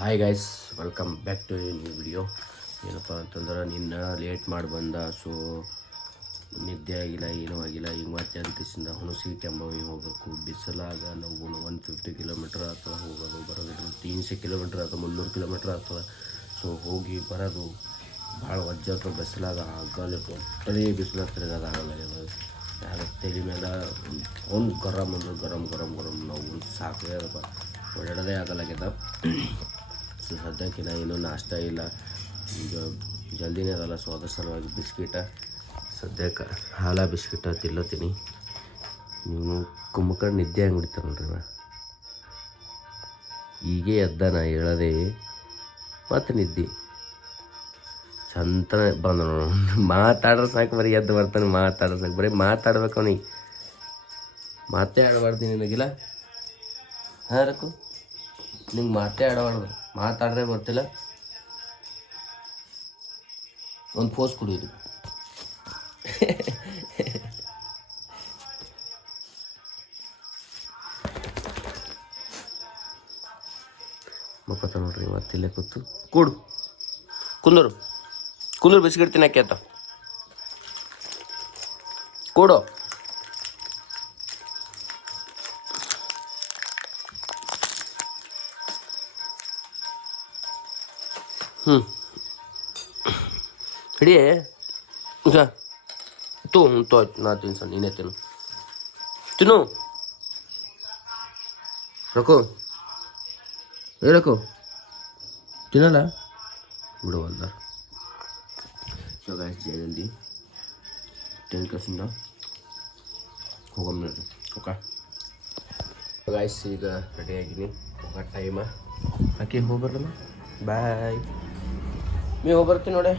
Hi guys, welcome back to new video. ಏನಪ್ಪ ಅಂತಂದ್ರೆ ನಿನ್ನ ಲೇಟ್ ಮಾಡಿ ಬಂದ, ಸೊ ನಿದ್ದೆ ಆಗಿಲ್ಲ, ಏನೂ ಆಗಿಲ್ಲ. ಈಗ ಮತ್ತೆ ಅದಕ್ಕಿಂತ ಹುಣಸಿ ಕೆಂಬವಿ ಹೋಗಬೇಕು. ಬಿಸಿಲಾಗ ನಾವು 150 ಕಿಲೋಮೀಟ್ರ್ ಆಗ್ತದೆ ಹೋಗೋದು ಬರೋದು, 300 ಕಿಲೋಮೀಟ್ರ್ ಆಗ್ತದೆ, 300 ಕಿಲೋಮೀಟ್ರ್ ಆಗ್ತದೆ. ಸೊ ಹೋಗಿ ಬರೋದು ಭಾಳ ವಜ್ಜಾಗ್ತದೆ. ಬಿಸಿಲಾಗ ಆಗಲ್ಲ, ಒಟ್ಟನೇ ಬಿಸಿಲಾಗ ತಿರುಗೋದಾಗಲ್ಲ. ಯಾರು ತಲೆ ಮೇಲೆ ಒಂದು ಗರಮ್ ಅಂದ್ರೆ ಗರಮ್ ಗರಮ್ ಗರಮ್ ನಾವು ಸಾಕೇ ಅದಪ್ಪ, ಓಡಾಡೋದೇ ಆಗಲ್ಲಾಗ್ಯದ. ಸೊ ಸದ್ಯಕ್ಕಿನ್ನ ಏನೂ ನಾಷ್ಟ ಇಲ್ಲ, ಈಗ ಜಲ್ದಿನೇ ಇರಲ್ಲ. ಸೊ ಅದ್ರ ಸಲುವಾಗಿ ಬಿಸ್ಕಿಟ, ಸದ್ಯಕ್ಕೆ ಹಾಲ ಬಿಸ್ಕಿಟ ತಿಲ್ಲತ್ತೀನಿ. ನೀವು ಕುಂಭಕರ್ಣ ನಿದ್ದೆ ಹಂಗೆ ಹೊಡಿತಾರೆ ನೋಡ್ರಿ. ಈಗೇ ಎದ್ದ ನಾ ಹೇಳೋದೆ ಮತ್ತು ನಿದ್ದೆ ಚಂತನ ಬಂದ ನೋಡು. ಮಾತಾಡ್ರೆ ಸಾಕು, ಬರೀ ಎದ್ದು ಬರ್ತಾನೆ. ಮಾತಾಡ್ರೆ ಸಾಕು, ಬರೀ ಮಾತಾಡ್ಬೇಕು ಅವನಿಗೆ. ಮಾತೇ ಆಡಬಾರ್ದು ನಿನಗಿಲ್ಲ. ಹಾಂ ರಕ್ಕು, ನಿಂಗೆ ಮಾತೇ ಆಡಬಾರ್ದು. ಮಾತಾಡ್ರೆ ಬರ್ತಿಲ್ಲ, ಒಂದು ಪೋಸ್ ಕುಡಿಯೋದು. ಮಕ್ಕತ್ತ ನೋಡ್ರಿ, ಮತ್ತಿಲ್ಲೇ ಕೂತು ಕೂಡು, ಕುಂದರು ಕುಂದರು ಬಿಸ್ಕಿಟ್ ತಿನ್ನಕ್ಕೆ ಆತ ಕೂಡು. ಹಿಡಿ ಈಗ ತೂ ಆಯ್ತು. ನಾ ತಿನ್ಸ, ನೀನೇ ತಿನ್ನು ರಕು. ರಕು ತಿನ್ನಲ್ಲ ಬಿಡು ಅಲ್ಲ. ಸೊ ಗಾಯ್ಸ್, ಜಲ್ದಿ 10% ಹೋಗಮ್ಮ ನೋಡ್ರಿ. ಓಕೆ ಗಾಯ್ಸ್, ಈಗ ರೆಡಿ ಆಗಿನಿ, ಹೋಗೋ ಟೈಮ. ಆಕೆ ಹೋಗ್ಬರ್ಲಮ್ಮ, ಬಾಯ್. ಮೀ ಹೋಗ್ಬರ್ತೀನಿ ನೋಡೆ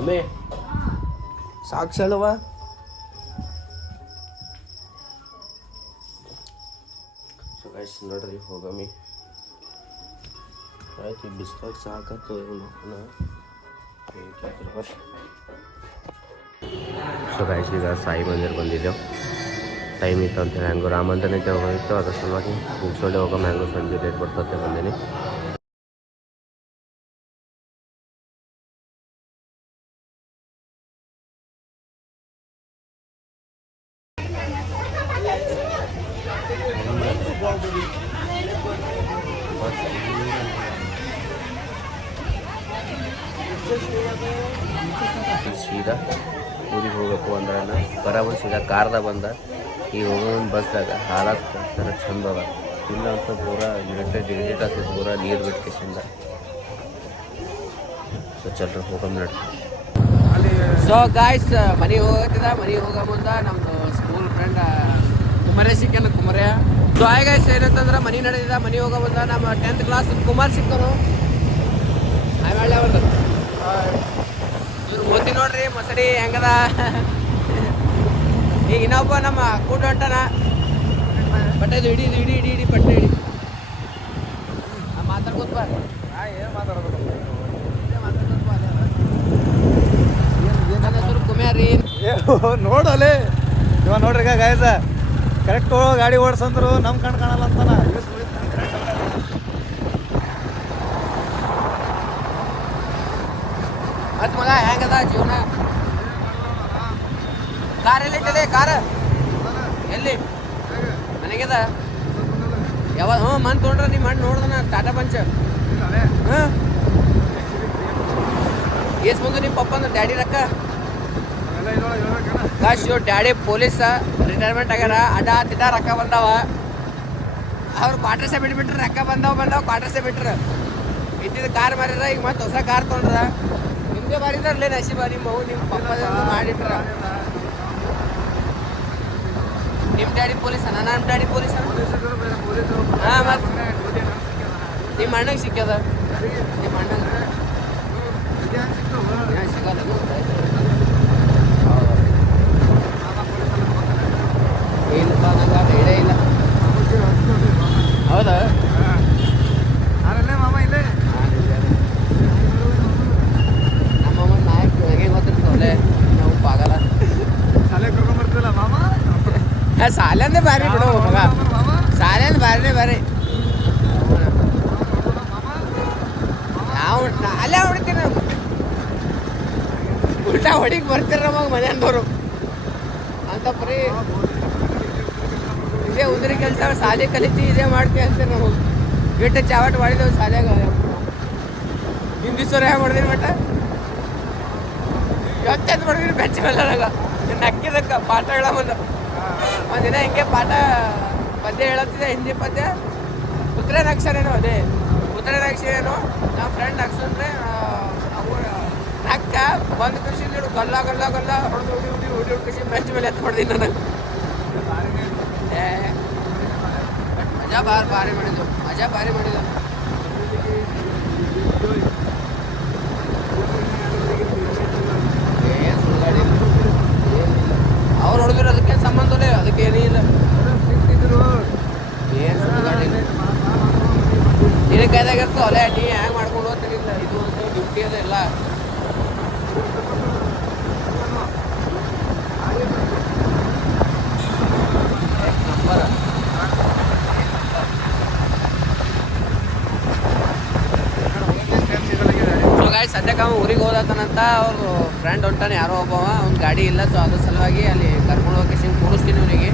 ಒಮ್ಮೆ, ಸಾಕ್ಷಲ್ವ. ಸೊ ಗಾಯ್ಸ್ ನೋಡ್ರಿ, ಹೋಗಮ್ಮಿ ಆಯ್ತು. ಈ ಬಿಸ್ಲಾಗ ಸಾಕತ್ತು. ಸೊ ಗಾಯ್ಸ್, ಈಗ ಸಾಯಿ ಮಂದಿರ ಬಂದಿದ್ದೆವು. ಟೈಮ್ ಇತ್ತು ಅಂತೇಳಿ ಹ್ಯಾಂಗೋ ರಾಮ ಮಂದಿರ ಹೋಗಿತ್ತು. ಅದ್ರ ಸಲುವಾಗಿ ಮುಗಿಸೋಡೆ ಹೋಗೋ ಮ್ಯಾಂಗೋ ಸಂಜೆ ಲೇಟ್ ಬರ್ತದೆ ಬಂದೀನಿ. ಸೀದಾ ಊರಿಗೆ ಹೋಗಬೇಕು ಅಂದ್ರೆ ಬರೋದು ಸೀದಾ ಕಾರ್ದಾಗ ಬಂದ. ಈಗ ಹೋಗೋ ಬಸ್ದಾಗ ಹಾಲತ್ ಥರ ಚಂದ ಅದ. ಇಲ್ಲ ಅಂತ ಪೂರ ಇರಿಟೇಟ್ ಆಗ್ತದೆ, ಪೂರ ನೀರು ಬಿಟ್ಟಿಸಿಂದ. ಸೊ ಚಲ್ರಿ ಹೋಗಮ್ ನೋಡಿ. ಸೊ ಗಾಯ್ಸ್, ಮನೆಗೆ ಹೋಗೋ ಮುಂದೆ ನಮ್ಮದು ಸ್ಕೂಲ್ ಫ್ರೆಂಡ್ ಕುಮಾರೇ ಸಿಕ್ಕನ. ಕುಮಾರೇ ಸೊ ಹಾಯ್ ಗಾಯ್ಸ್, ಏನಂತಂದ್ರೆ ಮನೆ ನಡೆದಿದ್ದ. ಮನೆ ಹೋಗೋ ಮುಂದೆ ನಮ್ಮ 10th ಕ್ಲಾಸ್ ಕುಮಾರ್ ಸಿಕ್ಕನು. ಆಮೇಲೆ ಅವ್ರದ್ದು ಇವ್ರು ಓದಿ ನೋಡ್ರಿ ಮಸಡಿ ಹೆಂಗದ. ಈಗ ಇನ್ನೊಬ್ಬ ನಮ್ಮ ಕೂಟ ಹೊಂಟಾನ. ಬಟ್ಟೆದು ಇಡಿ ಬಟ್ಟೆ ಹಿಡಿ. ಮಾತಾಡ್ಕೋತ ಬಾ. ಏನು ಮಾತಾಡೋದು, ನನ್ನ ಹೆಸರು ಕುಮಾರಿ. ನೋಡಲೆ ಇವ ನೋಡ್ರಿ ಗಾಯಸ ಕರೆಕ್ಟ್ ಗಾಡಿ ಓಡಿಸಂದ್ರು ನಮ್ಮ ಕಣ್ ಕಾಣಲ್ಲ ಅಂತಾನ. ಮತ್ ಮಗ ಹೆಂಗದ ಜೀವನ? ಕಾರ್ ಎಲ್ಲಿ? ಕಾರ್ ಎಲ್ಲಿ? ಮನೆಗದ? ಯಾವಾಗ? ಮನ್ ತೊಗೊಂಡ್ರ ನಿಮ್ಮ ಮಣ್ಣು ನೋಡ್ದನ ಟಾಟಾ ಪಂಚ. ಹಾಂ, ಎಷ್ಟು ಬಂದು ನಿಮ್ಮ ಪಪ್ಪ ಅಂದ್ರೆ ಡ್ಯಾಡಿ ರೊಕ್ಕ? ಗಾಶ್ ಇವ್ ಡ್ಯಾಡಿ ಪೊಲೀಸ, ರಿಟೈರ್ಮೆಂಟ್ ಆಗ್ಯಾರ. ಅಡ್ಡ ತಿಡ್ಡ ರೊಕ್ಕ ಬಂದಾವ. ಅವ್ರು ಕ್ವಾರ್ಟರ್ಸೇ ಬಿಟ್ಬಿಟ್ರೆ ರೊಕ್ಕ ಬಂದಾವ ಕ್ವಾರ್ಟರ್ಸೇ ಬಿಟ್ರೆ. ಇದ್ದಿದ್ದು ಕಾರ್ ಮಾರಿರ, ಈಗ ಮತ್ತೆ ಹೊಸ ಕಾರ್ ತೊಗೊಂಡ್ರ. ನಿಮ್ದೇ ಮಾರಿದಾರಲ್ಲೇ ನಶೀಬ. ನಿಮ್ಮ ಮಗು ನಿಮ್ಮ ಪಪ್ಪ ಮಾಡಿಟ್ರ. ನಿಮ್ಮ ಡ್ಯಾಡಿ ಪೊಲೀಸ? ನಮ್ಮ ಡ್ಯಾಡಿ ಪೊಲೀಸ. ಹಾಂ, ಮತ್ತೆ ನಿಮ್ಮ ಅಣ್ಣಗೆ ಸಿಕ್ಕ್ಯದ. ನಿಮ್ಮ ಅಣ್ಣಗೆ ಸಿಗಲ್ಲ. ಇಲ್ಲಪ್ಪ, ನಂಗೆ ಐಡಿಯಾ ಇಲ್ಲ. ಹೌದಾ? ಮಾಮ ಇಲ್ಲೇ ನಮ್ಮ ನಾಯಕ ಹೇಗೆ ಗೊತ್ತಿರ್ತವಲ್ಲೇ, ನಾವು ಪಾಗಲ್ಲ. ಶಾಲೆ ಕರ್ಕೊಂಡ್ಬರ್ತಿಲ್ಲ ಮಾಮ. ಶಾಲೆಂದೇ ಭಾರಿ ಬಿಡು ಮಗ, ಶಾಲೆಂದ ಭಾರಿನೇ ಭಾರಿ. ಅಲ್ಲೇ ಹೊಡಿತೀನಿ ಉಲ್ಟಾ ಹೊಡಿಗೆ ಬರ್ತೀರ ನಮಗೆ ಮನೆಯಂದವರು ಅಂತ ಬರೀ ಇದೇ ಉದ್ರಿ ಕೆಲಸ ಶಾಲೆ ಕಲಿತಿ ಇದೇ ಮಾಡ್ತೀವಿ ಅಂತೀರಿ ನಮಗೆ ಬಿಟ್ಟು ಚಾವಟ್ ಮಾಡಿದೆವು ಶಾಲೆಗ ಹಿಂದಿ ಸೋರ ಹೇಗೆ ಹೊಡೆದಿನಿ ಬಟ್ ಇವತ್ತೇನು ಹೊಡೆದಿನಿ ಬೆಚ್ಚ ಮೇಲೆ ನನಗೆ ನಕ್ಕಿದಕ್ಕೆ ಪಾಠ ಹೇಳ ಮುಂದೆ ಒಂದಿನ ಹಿಂಗೆ ಪಾಠ ಪದ್ಯ ಹೇಳತ್ತಿದೆ ಹಿಂದಿ ಪದ್ಯ ಉತ್ತರೇನ ಅಕ್ಷರ ಏನೋ ಅದೇ ಉತ್ತರೇನ ಅಕ್ಷರ ಏನೋ ನಮ್ಮ ಫ್ರೆಂಡ್ ಅಕ್ಷರ ಅವು ನಕ್ಕ ಬಂದು ಖುಷಿ ಗಲ್ಲ ಗಲ್ಲ ಗಲ್ಲ ಹೊಡೆದು ಹೊಡಿ ಖುಷಿ ಬೆಂಚ್ ಮೇಲೆ ಎತ್ತು ಹೊಡೆದಿನಿ ನನಗೆ ಮಜಾ ಭಾರಿ ಮಾಡಿದ್ದು ಮಜಾ ಭಾರಿ ಮಾಡಿದ್ದು ಅವ್ರು ಹೊಡೆದ್ರು ಅದಕ್ಕೆ ಸಂಬಂಧನೇ ಅದಕ್ಕೆ ಏನೂ ಇಲ್ಲ ಏನು ಸುಳ್ಳುಗಾಡಿ ನಿನ್ನ ಕೈದಾಗ ಇರ್ತೋ ಅಲ್ಲೇ ನೀ ಹ್ಯಾಂಗೆ ಮಾಡ್ಕೊಂಡು ಹೋಗ್ತಿಲ್ಲ ಇದು ಒಂದು ಡ್ಯೂಟಿ ಅದ ಇಲ್ಲ ಸದ್ಯಕ್ಕೆ ಅವ ಊರಿಗೆ ಹೋದತನಂತ ಅವ್ರು ಫ್ರೆಂಡ್ ಹೊಂಟಾನೆ ಯಾರೋ ಒಬ್ಬವ ಅವ್ನ ಗಾಡಿ ಇಲ್ಲ ಸೊ ಅದ್ರ ಸಲುವಾಗಿ ಅಲ್ಲಿ ಕರ್ಕೊಂಡು ಹೋಗಿ ಕೂಡಿಸ್ತೀನಿ ಅವನಿಗೆ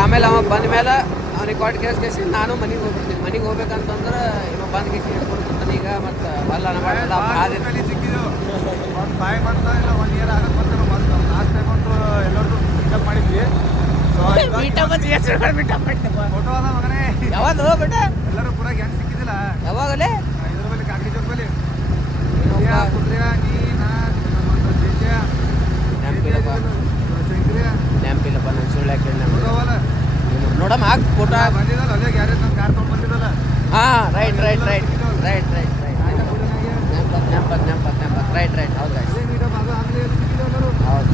ಆಮೇಲೆ ಅವ ಬಂದ ಮೇಲೆ ಅವ್ನಿಗೆ ಕೊಟ್ಟು ಕೇಳಿಸ್ಕೇಸಿ ನಾನು ಮನೆಗೆ ಹೋಗ್ಬಿಡ್ತೀನಿ ಮನೆಗೆ ಹೋಗ್ಬೇಕಂತಂದ್ರೆ ಇವ ಬಂದು ಕೇಸಿ ಹಿಡ್ಕೊಡ್ತಾನೆ ಈಗ ಮತ್ತು ಬಲ್ಲ ಮಾಡಲ್ಲ ಸಿಕ್ಕಿದ್ದು ಒಂದು 5 months ಇಲ್ಲ 1 year ಆಗಕ್ಕೆ ಬಂದು ಲಾಸ್ಟ್ ಟೈಮ್ ಅಂತೂ ಎಲ್ಲರೂ ಪಿಕಪ್ ಮಾಡಿದ್ವಿ ಫೋಟೋ ಅದ ಮಗನೇ ಯಾವಾಗ ಬೇಟ ಎಲ್ಲರೂ ಪೂರ ಗ್ಯಾಂಗ್ ಸಿಕ್ಕಿದ್ದಿಲ್ಲ ಯಾವಾಗಲೇ ಇದ್ರ ಬಲ್ಲಿ ಕಾಕಡಿ ಚೌಕ್ ಬಲ್ಲಿ ಕುದ್ರಿಯ ನೀ ನಾ ನಮ್ಮ ಜೇಜ ನೆನಪಿಲ್ಲಪ್ಪ ನೆನಪಿಲ್ಲಪ್ಪ ನಂಗೆ ಸುಳ್ಳು ಯಾಕೆ ಫೋಟೋವಲ್ಲ ನೋಡಮ್ಮ ಹಾಕಿ ಫೋಟೋ ಬಂದಿದ್ದಲ್ಲ ಅಲ್ಲೇ ಗ್ಯಾರೇಜ್ ನಮ್ಮ ಕಾರ್ ತೊಗೊಂಡು ಬಂದಿದ್ದಲ್ಲ ಹಾಂ ರೈಟ್ ನೆನಪತ್ತು ರೈಟ್ ಹೌದು ಹೌದು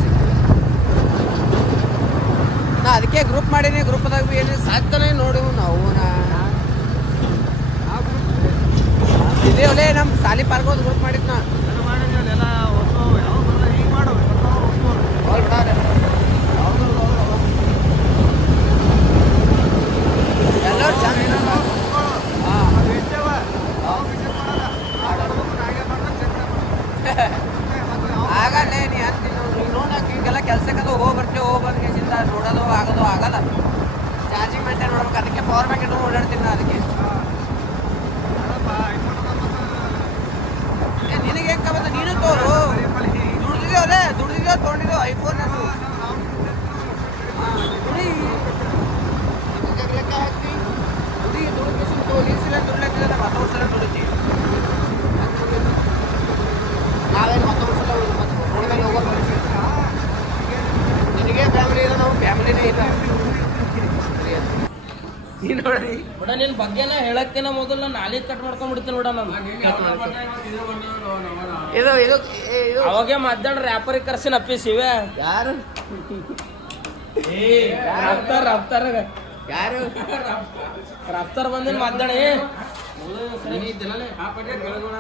ನಾ ಅದಕ್ಕೆ ಗ್ರೂಪ್ ಮಾಡೀನಿ ಗ್ರೂಪ್ದಾಗ ಭೀ ಏನು ಸಾಧ್ತಾನೆ ನೋಡಿವು ನಾವು ಇದೇ ಒಲೆ ನಮ್ಮ ಸಾಲಿ ಪಾರ್ಕ್ ಹೋದ್ ಗ್ರೂಪ್ ಮಾಡಿದ್ ನಾ ಎಲ್ಲರೂ ಚಂದ ಆಗಲ್ಲೇ ನೀ ಅಂತೀನಿ ನೋಡಕ್ಕೆ ಹಿಂಗೆಲ್ಲ ಕೆಲ್ಸಕ್ಕೆ ಹೋಗ್ಬರ್ತೀವಿ ಹೋಗ್ಬಂದ್ರಿಂದ ನೋಡೋದು ಆಗಲ್ಲ ಚಾರ್ಜಿಂಗ್ ಮೇಂಟೈನ್ ನೋಡ್ಬೇಕು ಅದಕ್ಕೆ ಪವರ್ ಬ್ಯಾಂಕ್ ಇಟ್ಟು ಓಡಾಡ್ತೀನಿ ನಾ ಅದಕ್ಕೆ ನಿನಗೆ ಹೆಂಗೆ ಕಬಂದ ನೀನು ತೋರು ದುಡ್ದಿದ್ದೇವೆ ತೊಗೊಂಡಿದ್ದೇವೆ ಐಫೋನ್ ಅದು ಲೆಕ್ಕ ಹಾಕ್ತಿ ದುಡ್ಡು ತೋಲಿಸಿಲ್ಲ ದುಡ್ಡು ಮತ್ತೊಂದು ಸಲ ದುಡಿತೀವಿ ನಾವೇನು ಮತ್ತೊಂದು ಸಲ ಉಳಿದಲ್ಲಿ ಹೋಗೋದು ನಿನಗೆ ಫ್ಯಾಮಿಲಿ ಇಲ್ಲ ನಾವು ಫ್ಯಾಮಿಲಿನೇ ಇಲ್ಲ ನೀನು ನೋಡಿ ಬಡ ನಿನ್ನ ಬಗ್ಗೆನ ಹೇಳಕ್ಕಿನ ಮೊದಲು ನಾಳೆ ಕಟ್ ಮಾಡ್ಕೊಂಡ್ಬಿಡ್ತೀನಿ ನೋಡ ನಾನು ಇದು ಅವಾಗೆ ಮಧ್ಯಾಹ್ನ ರ್ಯಾಪರಿಗೆ ಕರ್ಸಿನ ಅಪ್ಪಿಸಿವೆ ಯಾರು ರಫ್ತಾರ್ ಯಾರು ರಫ್ತಾರ್ ಬಂದಿನ ಮಧ್ಯಾಹ್ನ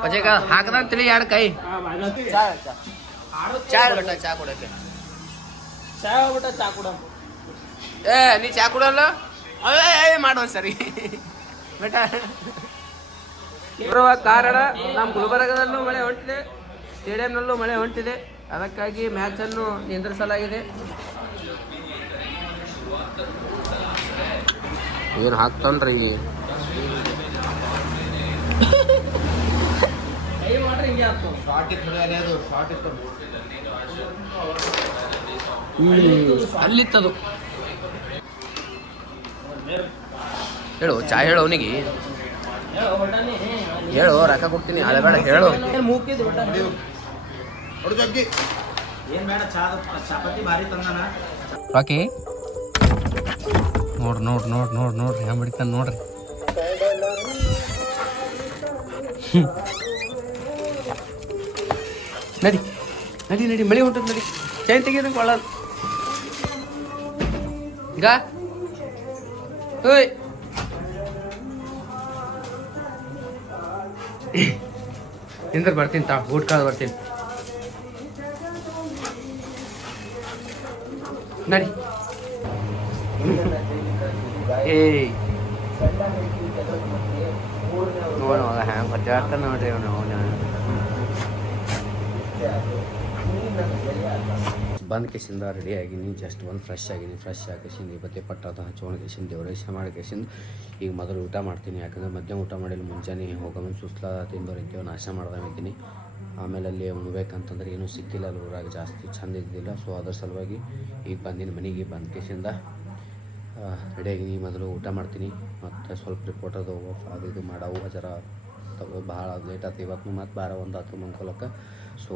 ಪಜೆಗ ಹಾಕದ ತಿಳಿ ಎರಡು ಕೈ ಚಾ ಬೇಟ ಚಾ ಕೊಡಕ್ಕೆ ಚಾ ಹೋಗ್ಬಿಟ್ಟ ಚಾ ಕೊಡ ನೀ ಚಾ ಕೊಡಲ್ಲ ಮಾಡುವ ಸರಿ ಬೇಟ ಬರುವ ಕಾರಣ ನಮ್ಮ ಗುಲ್ಬರ್ಗದಲ್ಲೂ ಮಳೆ ಹೊಂಟಿದೆ ಸ್ಟೇಡಿಯಂನಲ್ಲೂ ಮಳೆ ಹೊಂಟಿದೆ ಅದಕ್ಕಾಗಿ ಮ್ಯಾಚನ್ನು ನಿಯಂತ್ರಿಸಲಾಗಿದೆ ಏನು ಹಾಕ್ತಾನ್ರಿ ಅಲ್ಲಿತ್ತದು ಹೇಳು ಚಾ ಹೇಳು ಅವನಿಗೆ ಹೇಳು ರೊಕ್ಕ ಕೊಡ್ತೀನಿ ಅಳಬೇಡ ಹೇಳು ರಾಕಿ ನೋಡ್ರಿ ಹೆಂಗ್ ಬಿಡ್ತಾನೆ ನೋಡ್ರಿ ನಡಿ ಮಳೆ ಹೊಂಟದ ನಡಿ ಚೈನ್ ತೆಗಿಯೋದಕ್ಕೆ ಒಳ್ಳ ಈಗ ಓಯ್ ನಿಂದ್ರ ಬರ್ತೀನಿ ತಾ ಊಟ ಕಾದು ಬರ್ತೀನಿ ನಡಿ ಏಯ್ ನೋಡ ಜಾಟ ನೋಡ್ರಿ ಅವನು ಬಂದ ಕೇಸಿಂದ ರೆಡಿ ಆಗಿನಿ ಜಸ್ಟ್ ಒಂದು ಫ್ರೆಶ್ ಆಗಿನಿ ಫ್ರೆಶ್ ಹಾಕಿಸಿಂದ ಇವತ್ತೇ ಪಟ್ಟದ ಹಚ್ಕೊಂಡು ಕೇಸಿಂದ ದೇವರೇಶ ಮಾಡಿ ಕೇಸಿಂದ ಈಗ ಮೊದಲು ಊಟ ಮಾಡ್ತೀನಿ ಯಾಕಂದ್ರೆ ಮಧ್ಯಾಹ್ನ ಊಟ ಮಾಡಿಲ್ಲ ಮುಂಜಾನೆ ಹೋಗೋಮನ್ ಸುಸ್ಲ ತಿಂದೋರಿದ್ದೇವೆ ನಾಶ ಮಾಡ್ದಂಗಿದ್ದೀನಿ ಆಮೇಲೆ ಅಲ್ಲಿ ಉಣ್ಬೇಕಂತಂದ್ರೆ ಏನೂ ಸಿಕ್ಕಿಲ್ಲ ಅಲ್ಲಿ ಊರಾಗ ಜಾಸ್ತಿ ಚಂದ ಇದ್ದಿಲ್ಲ ಸೊ ಅದ್ರ ಸಲುವಾಗಿ ಈಗ ಬಂದಿನ ಮನೆಗೆ ಬಂದ ಕೇಸಿಂದ ರೆಡಿಯಾಗಿನಿ ಮೊದಲು ಊಟ ಮಾಡ್ತೀನಿ ಮತ್ತು ಸ್ವಲ್ಪ ರಿಪೋರ್ಟ್ ಅದು ಇದು ಮಾಡವು ಜರ ತಗೋ ಭಾಳ ಲೇಟ್ ಆಯ್ತು ಇವತ್ತು ಮತ್ತು 12 ಆಯ್ತು ಮಂಕೋಲಕ್ಕೆ ಸೊ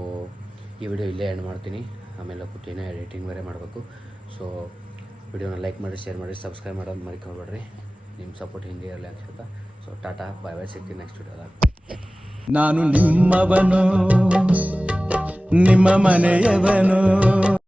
ಈ ವಿಡಿಯೋ ಇಲ್ಲೇ ಎಂಡ್ ಮಾಡ್ತೀನಿ ಆಮೇಲೆ ಕೂತಿನ ಎಡಿಟಿಂಗ್ ಬೇರೆ ಮಾಡಬೇಕು ಸೊ ವಿಡಿಯೋನ ಲೈಕ್ ಮಾಡಿ ಶೇರ್ ಮಾಡಿ ಸಬ್ಸ್ಕ್ರೈಬ್ ಮಾಡೋದು ಮರಿಕೊಳ್ಬೇಡ್ರಿ ನಿಮ್ಮ ಸಪೋರ್ಟ್ ಹಿಂಗೆ ಇರಲಿ ಅಂತ ಹೇಳ್ತಾ ಸೊ ಟಾಟಾ ಬಾಯ್ ಬಾಯ್ ಸಿಗ್ತೀನಿ ನೆಕ್ಸ್ಟ್ ವಿಡಿಯೋದಾಗ ನಾನು ನಿಮ್ಮವನು ನಿಮ್ಮ ಮನೆಯವನು